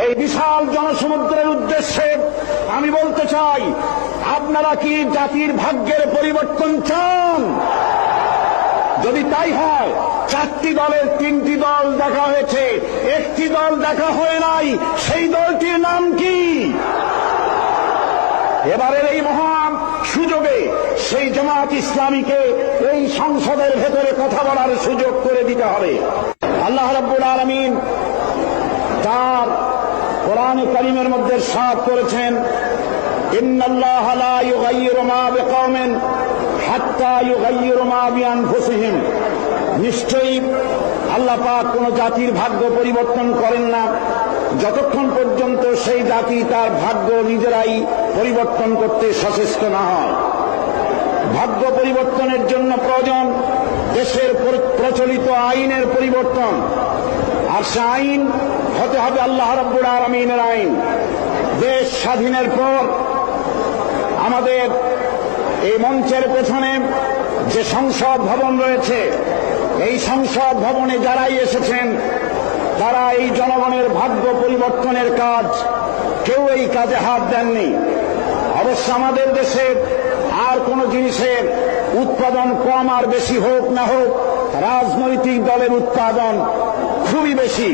এই বিশাল জনসমুদ্রের উদ্দেশ্যে আমি বলতে চাই, আপনারা কি জাতির ভাগ্যের পরিবর্তন চান? যদি তাই হয়, 4টি দলের 3টি দল দেখা হয়েছে, একটি দল দেখা হয় নাই। সেই দলটির নাম কি? এবারের এই মহান সুযোগে সেই জামাত ইসলামীকে এই সংসদের ভেতরে কথা বলার সুযোগ করে দিতে হবে। আল্লাহ রাব্বুল আলামিন তার কোরআনে কারীমের মধ্যে ইরশাদ করেছেন, ইন্নাল্লাহা লা ইউগাইয়িরু মা বিকওমিন হাত্তা ইউগাইয়িরু মা বিআনফুসিহিম। নিশ্চয়ই আল্লাহ পাক কোন জাতির ভাগ্য পরিবর্তন করেন না যতক্ষণ পর্যন্ত সেই জাতি তার ভাগ্য নিজেরাই পরিবর্তন করতে সচেষ্ট না হয়। ভাগ্য পরিবর্তনের জন্য প্রয়োজন দেশের প্রচলিত আইনের পরিবর্তন, আর সে আইন হতে হবে আল্লাহ রাব্বুল আলামিনের আইন। দেশ স্বাধীনের পর আমাদের এই মঞ্চের পেছনে যে সংসদ ভবন রয়েছে, এই সংসদ ভবনে যারাই এসেছেন তারা এই জনগণের ভাগ্য পরিবর্তনের কাজ, কেউ এই কাজে হাত দেননি। অবশ্য আমাদের দেশে আর কোন জিনিসের উৎপাদন কম আর বেশি হোক না হোক, রাজনৈতিক দলের উৎপাদন খুবই বেশি।